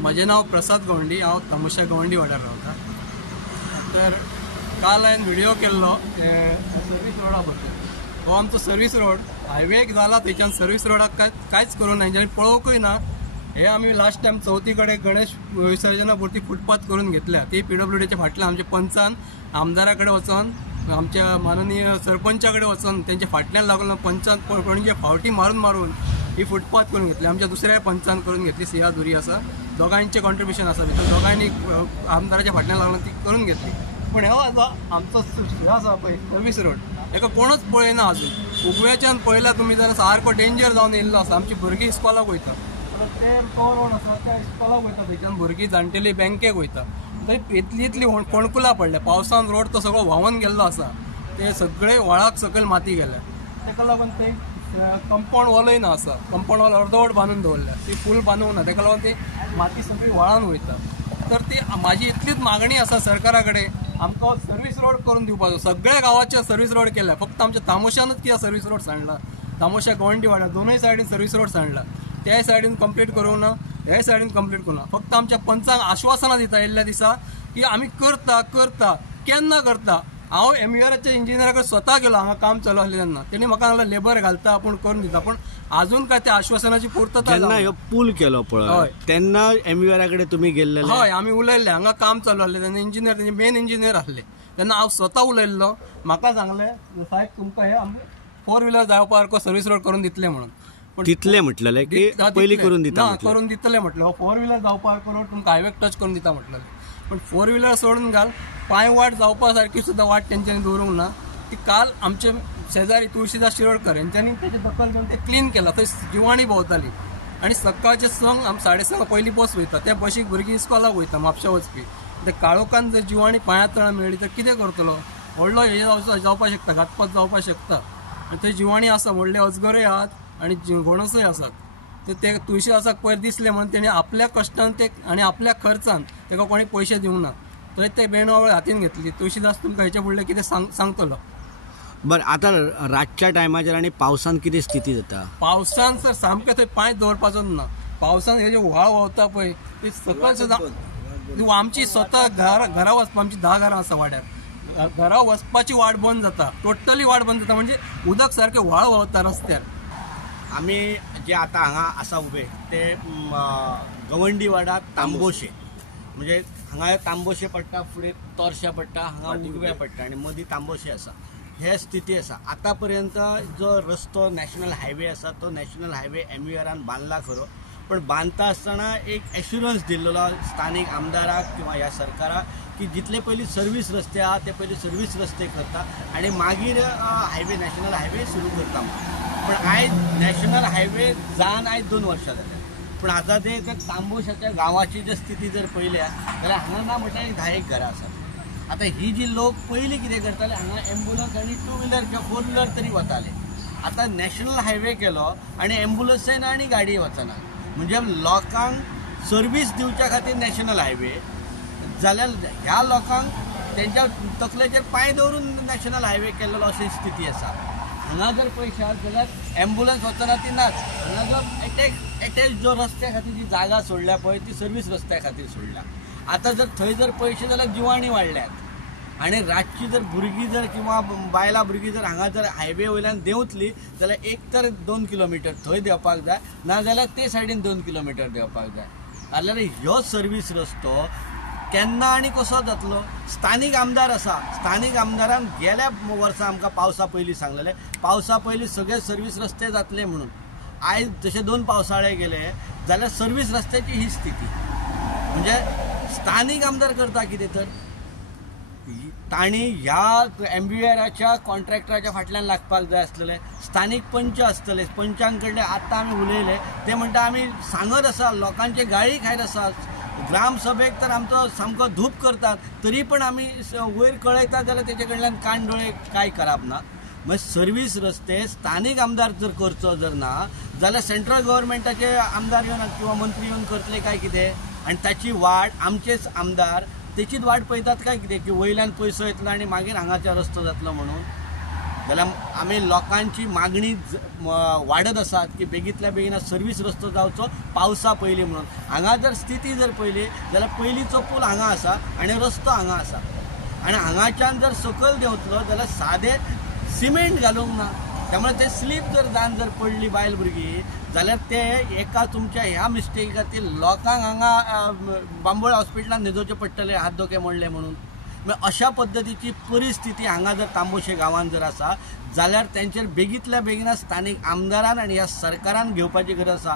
म्हजें नांव प्रसाद गवंडी, हांव तामोशा गवंडी वाड्यार रावता। तर काल हांवें व्हिडिओ केल्लो सर्वीस रोडा बद्दल। हो आमचो सर्वीस रोड हायवे जाला, थंयच्यान सर्वीस रोडाक कांयच करूं ना, हेंच्यांनी पळोवंकूय ना। हे आमी लास्ट टायम चवथी कडेन गणेश विसर्जना पुरती फुटपाथ करून घेतल्या, ती PWDच्या फाटल्यान आमच्या पंचान आमदारा कडेन वचून, आमच्या माननीय सरपंचा कडेन वचून तेंच्या फाटल्यान लागून पंचान पणजे फावटी मारून ही फुटपाथ करून घेतली। आमच्या दुसऱ्या पंचान करून घेतली, सिया दुरी आसा, दोगांचें कॉन्ट्रिब्युशन आसा भितर, दोगांनी आमदाराच्या फाटल्यान लागून ती करून घेतली। पण हो आमचो हे आसा पळय सर्वीस रोड, हेका कोणूच पळयना आजून। उगव्याच्यान पळयला तुमी जाल्यार सारको डेंजर जावन येयल्लो आसा। आमची भुरगीं इस्कॉलाक वयता, ते तो रोड आसा त्या इस्कॉलाक वयता, थंयच्यान भुरगीं जाणटेली बँकेक वयता। थंय इतली कोणकुलां पडल्या, पावसान रोड तो सगळो व्हांवून गेल्लो आसा, ते सगळे व्हाळाक सकयल माती गेल्या। तेका लागून थंय कंपाऊंड वॉलय ना आसा, कंपाऊंड वॉल अर्दवट बांदून दवरल्या, ती फूल बांदूंक ना, तेका लागून ती माती सगळी व्हाळान वयता। तर ती म्हाजी इतलीच मागणी आसा सरकारा कडेन, आमकां सर्वीस रोड करून दिवपाचो। सगळ्या गांवाचे सर्वीस रोड केल्या, फक्त आमच्या तामोशानूच कित्याक सर्वीस रोड सांडला, तामोशा गवंडी वाड्यार दोनूय सायडीन सर्वीस रोड सांडला। त्या सायडीन कंप्लीट करूंक ना, ह्या सायडीन कंप्लीट करूं ना। फक्त आमच्या पंचांक आश्वासनां दिता येयल्ल्या दिसा की आमी करता, केन्ना करता। हांव MURच्या इंजिनियरा कडेन स्वता गेलो, हांगा काम चालू आसलें तेन्ना तेणी म्हाका सांगलें लेबर घालता, आपूण करून दिता, पण अजून काय त्या आश्वासनाची पूर्तता जेन्ना ह्यो पूल केलो पळय तेन्ना MUR कडेन तुमी गेल्ले? हय, आमी उलयल्ले, हांगा काम चालू आसलें तेन्ना इंजिनियर, तेंचे मेन इंजिनियर आसले तेन्ना हांव स्वता उलयल्लो। म्हाका सांगलें साहेब तुमकां हे आमी 4 व्हिलर जावपा सारको सर्वीस रोड करून दितले म्हणून। तितले म्हटलेले की पयलीं करून दिता? करून दितले म्हटलं, 4 व्हिलर जावपा सारको रोड तुमकां हायवेक टच करून दिता म्हटलें। पण 4 व्हिलर सोडून घाल, पांय वाट जावपा सारकी सुद्दां वाट तेंच्यांनी दवरूंक ना। ती काल आमचे शेजारी तुळशीदास शिरोडकर यांच्यानी तेची दखल घेवन ते क्लीन केला, थंय जिवाणी भोंवताली आनी सकाळचे 6:30 पयलीं बस वयता, त्या बशीक भुरगीं इस्कॉलाक वयता म्हापशा वचपी। ते काळोखान जर जिवाणी पांयां तळां मेळ्ळी तर कितें करतलो? व्हडलो हे जावपा शकता, घातपात जावपा शकता। आनी थंय जिवाणी आसा, व्हडले अजगरय आहात आनी घोणसय आसात। तर ते तुळशीदासाक पयर दिसले म्हणून तेणी आपल्या कश्टान ते आनी आपल्या खर्चान तेका कोणी पयशे दिवंक ना, थंय ते बेणवावळ हातीन घेतली। तुळशीदास तुमकां हेच्या फुडलें कितें सांगतलो? बरं, आतां रातच्या टायमाचेर आनी पावसान कितें स्थिती जाता? पावसान सर सामकें थंय पांय दवरपाचो ना। पावसान हे जे व्हाळ व्हांवता पळय ते सकयल सुद्दां आमची स्वता घरा वचपा, आमची 10 घरां आसा वाड्यार, घरा वचपाची वाट बंद जाता, टोटली वाट बंद जाता, म्हणजे उदक सारकें व्हाळ व्हांवता रस्त्यार। आमी जे आतां हांगा आसा उबे ते गवंडी वाडा तांबोशे, म्हणजे हांगा तांबोशे पडटा, फुडें तोरशा पडटा, हांगा उगव्या पडटा आनी मदीं तांबोशे आसा। हे स्थिती आसा। आतां पर्यंत जो रस्तो नॅशनल हायवे आसा तो नॅशनल हायवे MURन बांदला खरो, पण बांदता आसतना एक एश्युरन्स दिल्लो स्थानीक आमदाराक किंवा ह्या सरकाराक की जितले पयलीं सर्वीस रस्ते आहा ते पयलीं सर्वीस रस्ते करता आनी मागीर हायवे नॅशनल हायवे सुरू करता। पण आयज नॅशनल हायवे जावन आयज 2 वर्सां जाल्या, पण आतां ते तांबोशाच्या गांवाची जर स्थिती जर पळयल्या जाल्यार हांगा ना म्हणटा एक 10 घरां आसात। आता ही जी लोक पयलीं कितें करताले, हांगा एम्ब्युलन्स आनी 2 व्हिलर किंवा 4 व्हिलर तरी वताले। आतां नॅशनल हायवे केलो आनी एम्ब्युलन्सय ना आनी गाडी वचना, म्हणजे लोकांक सर्वीस दिवच्या खातीर नॅशनल हायवे जाल्यार ह्या लोकांक तेंच्या तकलेचेर पांय दवरून नॅशनल हायवे केल्लो अशी स्थिती आसा। हांगा जर पळयशात जाल्यार एम्ब्युलन्स वचना ती नाच, हांगा जो एटॅच जो रस्त्या खातीर जी जागा सोडल्या पळय ती सर्वीस रस्त्या खातीर सोडल्या। आतां जर थंय जर पयशे जाल्यार जिवाणी वाडल्यात आनी रातची जर भुरगीं जर किंवा बायलां भुरगीं जर हांगा जर हायवे वयल्यान देंवतली जाल्यार एक तर 2 किलोमिटर थंय देंवपाक जाय, नाजाल्यार ते सायडीन 2 किलोमिटर देंवपाक जाय। जाल्यार ह्यो सर्वीस रस्तो केन्ना आनी कसो जातलो? स्थानीक आमदार आसा, स्थानीक आमदारान गेल्या वर्सा आमकां पावसा पयलीं सांगलेलें पावसा पयलीं सगळे सर्वीस रस्ते जातले म्हणून। आयज जशे 2 पावसाळे गेले जाल्यार सर्वीस रस्त्याची ही स्थिती, म्हणजे स्थानीक आमदार करता कितें तर तांणी ह्या MURच्या कॉन्ट्रॅक्टराच्या फाटल्यान लागपाक जाय आसलेले। स्थानीक पंच आसतले, पंचां कडले आतां आमी उलयले, ते म्हणटा आमी सांगत आसा, लोकांचे गाळी खायत आसा, ग्रामसभेक तर आमचो सामको धूप करतात, तरी पण आमी वयर कळयतात जाल्यार तेचे कडल्यान कान दोळे कांय करप ना। म्हणजे सर्वीस रस्ते स्थानीक आमदार जर करचो जर ना जाल्यार सेंट्रल गव्हर्मेंटाचे आमदार येवन किंवा मंत्री येवन करतले काय कितें? आनी ताची वाट आमचेच आमदार तेचीच वाट पळयतात काय कितें की वयल्यान पयसो येतलो आनी मागीर हांगाच्या रस्तो जातलो म्हणून? जाल्यार आमी लोकांची मागणी वाडत आसात की बेगींतल्या बेगीन सर्वीस रस्तो जावचो पावसा पयलीं म्हणून. हांगा जर स्थिती जर पयली जाल्यार पयलींचो पूल हांगा आसा आनी रस्तो हांगा आसा आनी हांगाच्यान जर सकयल देंवतलो जाल्यार सादें सिमेंट घालूंक ना. त्यामुळे ते स्लीप जर जावन जर पडली बायल भुरगीं जाल्यार ते एका तुमच्या ह्या मिस्टेकी खातीर लोकांक हांगा बांबोळ हॉस्पिटलांत न्हिदोवचें पडटलें हात दोके मोडले म्हणून. अशा पद्दतीची परिस्थिती हांगा जर तांबोशे गांवांत जर आसा जाल्यार तेंचेर बेगींतल्या बेगीन स्थानीक आमदारान आनी ह्या सरकारान घेवपाची गरज आसा.